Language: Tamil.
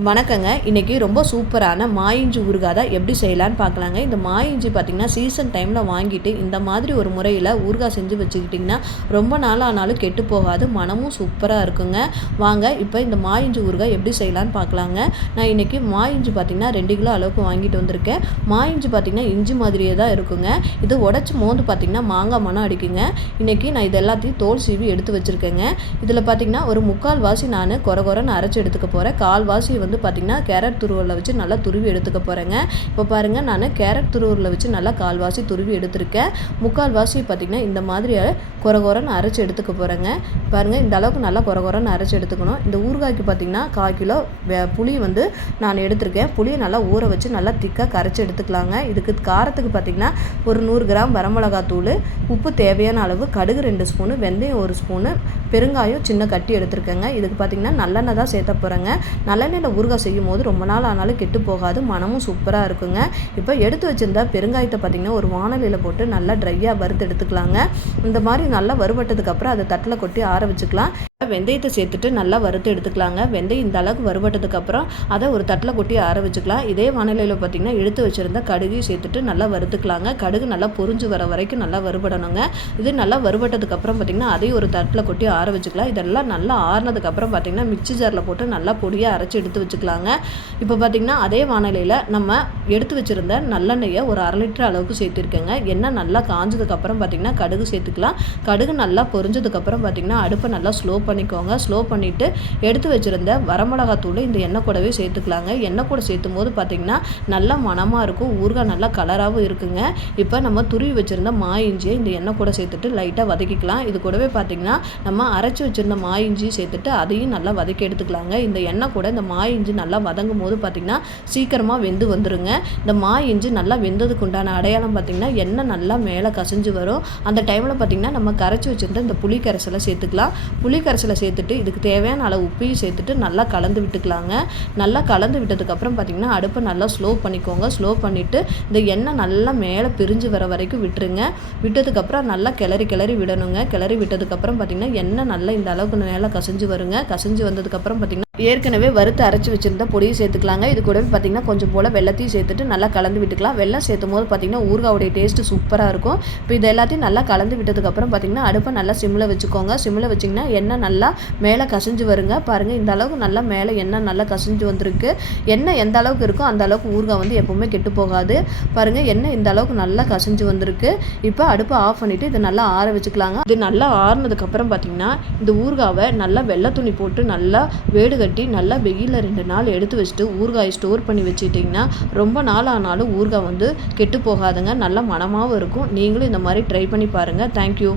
வணக்கங்க. இன்றைக்கி ரொம்ப சூப்பரான மாயிஞ்சி ஊறுகாய் தான் எப்படி செய்யலான்னு பார்க்கலாங்க. இந்த மாயிஞ்சி பார்த்திங்கன்னா சீசன் டைமில் வாங்கிட்டு இந்த மாதிரி ஒரு முறையில் ஊறுகாய் செஞ்சு வச்சுக்கிட்டிங்கன்னா ரொம்ப நாள் ஆனாலும் கெட்டு போகாது, மனமும் சூப்பராக இருக்குங்க. வாங்க இப்போ இந்த மாயிஞ்சி ஊறுகாய் எப்படி செய்யலான்னு பார்க்கலாங்க. நான் இன்றைக்கி மாயிஞ்சி பார்த்திங்கன்னா 2 கிலோ அளவுக்கு வாங்கிட்டு வந்திருக்கேன். மாயிஞ்சி பார்த்திங்கன்னா இஞ்சி மாதிரியே தான் இருக்குங்க. இது உடச்சி மோந்து பார்த்திங்கன்னா மாங்காய் மனம் அடிக்குங்க. இன்றைக்கி நான் இது எல்லாத்தையும் தோல் சீவி எடுத்து வச்சுருக்கேங்க. இதில் பார்த்திங்கன்னா ஒரு 3/4 வாசி நான் கொரன்னு அரைச்சி எடுத்துக்க போகிறேன். 1/4 வாசி பார்த்திங்கன்னா கேரட் துருவலில் வச்சு நல்லா துருவி எடுத்துக்க போகிறேங்க. இப்போ பாருங்கள், நான் கேரட் துருவலில் வச்சு நல்லா 1/4 வாசி துருவி எடுத்திருக்கேன். 3/4 வாசி பார்த்திங்கன்னா இந்த மாதிரி கொரன்னு அரைச்சி எடுத்துக்க போகிறேங்க. பாருங்கள், இந்த அளவுக்கு நல்லா கொரன்னு அரைச்சி எடுத்துக்கணும். இந்த ஊறுகாய்க்கு பார்த்திங்கன்னா 1/4 கிலோ புளி நான் எடுத்திருக்கேன். புளியை நல்லா ஊற வச்சு நல்லா திக்காக கரைச்சி எடுத்துக்கலாங்க. இதுக்கு காரத்துக்கு பார்த்திங்கன்னா ஒரு 100 கிராம் வரமிளகாத்தூள், உப்பு தேவையான அளவு, கடுகு 2 ஸ்பூனு, வெந்தயம் 1 ஸ்பூனு, பெருங்காயம் சின்ன கட்டி எடுத்துருக்கேங்க. இதுக்கு பார்த்திங்கன்னா நல்லெண்ணெய் தான் சேர்த்த போகிறேங்க. நல்லெண்ணெயில் ஊறுகாய் செய்யும் போது ரொம்ப நாள் ஆனாலும் கெட்டு போகாது, மனமும் சூப்பராக இருக்குங்க. இப்போ எடுத்து வச்சுருந்தா பெருங்காயத்தை பார்த்திங்கன்னா ஒரு வாணலியில் போட்டு நல்லா ட்ரையாக வறுத்து எடுத்துக்கலாங்க. இந்த மாதிரி நல்லா வறுபட்டதுக்கப்புறம் அதை தட்டில் கொட்டி ஆற வச்சுக்கலாம். வெந்தயத்தை சேர்த்துட்டு நல்லா வறுத்து எடுத்துக்கலாங்க. வெந்தயம் இந்த அளவுக்கு வறுபட்டதுக்கப்புறம் அதை ஒரு தட்டில் கொட்டி ஆற வச்சுக்கலாம். இதே வானிலையில் பார்த்திங்கன்னா எடுத்து வச்சுருந்த கடுகையும் சேர்த்துட்டு நல்லா வறுத்துக்கலாங்க. கடுகு நல்லா பொரிஞ்சு வர வரைக்கும் நல்லா வறுபடணுங்க. இது நல்லா வறுபட்டதுக்கப்புறம் பார்த்திங்கன்னா அதையும் ஒரு தட்டில் கொட்டி ஆற வச்சுக்கலாம். இதெல்லாம் நல்லா ஆறினதுக்கப்புறம் பார்த்திங்கன்னா மிக்சி ஜாரில் போட்டு நல்லா பொடியாக அரைச்சி எடுத்து வச்சுக்கலாங்க. இப்போ பார்த்திங்கன்னா அதே வானிலையில் நம்ம எடுத்து வச்சுருந்த நல்லெண்ணெயை ஒரு 1/2 லிட்டர் அளவுக்கு சேர்த்துருக்கேங்க. எண்ணெய் நல்லா காஞ்சதுக்கப்புறம் பார்த்திங்கன்னா கடுகு சேர்த்துக்கலாம். கடுகு நல்லா பொரிஞ்சதுக்கப்புறம் பார்த்திங்கன்னா அடுப்பை நல்லா ஸ்லோ பண்ணிக்கோங்க. ஸ்லோ பண்ணிவிட்டு எடுத்து வச்சுருந்த வரமிளகாத்தூள் இந்த எண்ணெய் கூடவே சேர்த்துக்கலாங்க. எண்ணெய் கூட சேர்த்தும் போது பார்த்திங்கன்னா நல்லா மணமாக இருக்கும், ஊறுகாய் நல்லா கலராகவும் இருக்குங்க. இப்போ நம்ம துருவி வச்சுருந்த இஞ்சியை இந்த எண்ணெய் கூட சேர்த்துட்டு லைட்டாக வதக்கிக்கலாம். இது கூடவே பார்த்திங்கன்னா நம்ம அரைச்சி வச்சுருந்த இஞ்சியை சேர்த்துட்டு அதையும் நல்லா வதக்கி எடுத்துக்கலாங்க. இந்த எண்ணெய் கூட இந்த இஞ்சி நல்லா வதங்கும் போது பார்த்திங்கன்னா சீக்கிரமாக வெந்து வந்துருங்க. இந்த இஞ்சி நல்லா வெந்ததுக்கு உண்டான அடையாளம் பார்த்திங்கன்னா எண்ணெய் நல்லா மேலே கசிஞ்சு வரும். அந்த டைமில் பார்த்திங்கன்னா நம்ம கரைச்சி வச்சுருந்த இந்த புளி கரைசலை சேர்த்துக்கலாம். புளி கரைசலை சேர்த்துட்டு இதுக்கு தேவையான அளவு உப்பையும் சேர்த்துட்டு நல்லா கலந்து விட்டுக்கலாங்க. நல்லா கலந்து விட்டதுக்கப்புறம் பார்த்திங்கன்னா அடுப்பை நல்லா ஸ்லோ பண்ணிக்கோங்க. ஸ்லோ பண்ணிவிட்டு இந்த எண்ணெய் நல்லா மேலே பிரிஞ்சு வர வரைக்கும் விட்டுருங்க. விட்டதுக்கப்புறம் நல்லா கிளறி விடணுங்க. கிளறி விட்டதுக்கப்புறம் பார்த்திங்கன்னா எண்ணெய் நல்லா இந்த அளவுக்கு மேலே கசிஞ்சு வருங்க. கசிஞ்சு வந்ததுக்கப்புறம் பார்த்திங்கன்னா ஏற்கனவே வறுத்து அரைச்சி வச்சுருந்த பொடியை சேர்த்துக்கலாங்க. இது கூடவே பார்த்திங்கன்னா கொஞ்சம் போல் வெள்ளத்தையும் சேர்த்துட்டு நல்லா கலந்து விட்டுக்கலாம். வெள்ளம் சேர்த்தும் போது பார்த்திங்கன்னா ஊறுகாவுடைய டேஸ்ட்டு சூப்பராக இருக்கும். இப்போ இது எல்லாத்தையும் நல்லா கலந்து விட்டதுக்கப்புறம் பார்த்திங்கன்னா அடுப்பை நல்லா சிம்மில் வச்சுக்கோங்க. சிம்மில் வச்சிங்கன்னா எண்ணெய் நல்லா மேலே கசிஞ்சு வருங்க. பாருங்கள், இந்த அளவுக்கு நல்லா மேலே எண்ணெய் நல்லா கசிஞ்சு வந்திருக்கு. எண்ணெய் எந்த அளவுக்கு இருக்கோ அந்த அளவுக்கு ஊறுகாய் எப்போவுமே கெட்டு போகாது. பாருங்கள், எண்ணெய் இந்த அளவுக்கு நல்லா கசிஞ்சு வந்திருக்கு. இப்போ அடுப்பை ஆஃப் பண்ணிவிட்டு இதை நல்லா ஆற வச்சுக்கலாங்க. இது நல்லா ஆறுனதுக்கப்புறம் பார்த்திங்கன்னா இந்த ஊறுகாவை நல்லா வெள்ளை துணி போட்டு நல்லா வேடு கட்டி நல்லா வெயிலில் 2 நாள் எடுத்து வச்சுட்டு ஊறுகாயை ஸ்டோர் பண்ணி வச்சுக்கிட்டிங்கன்னா ரொம்ப நாள் ஆனாலும் ஊறுகாய் கெட்டு போகாதுங்க. நல்லா மணமாகவும் இருக்கும். நீங்களும் இந்த மாதிரி ட்ரை பண்ணி பாருங்கள். தேங்க்யூ.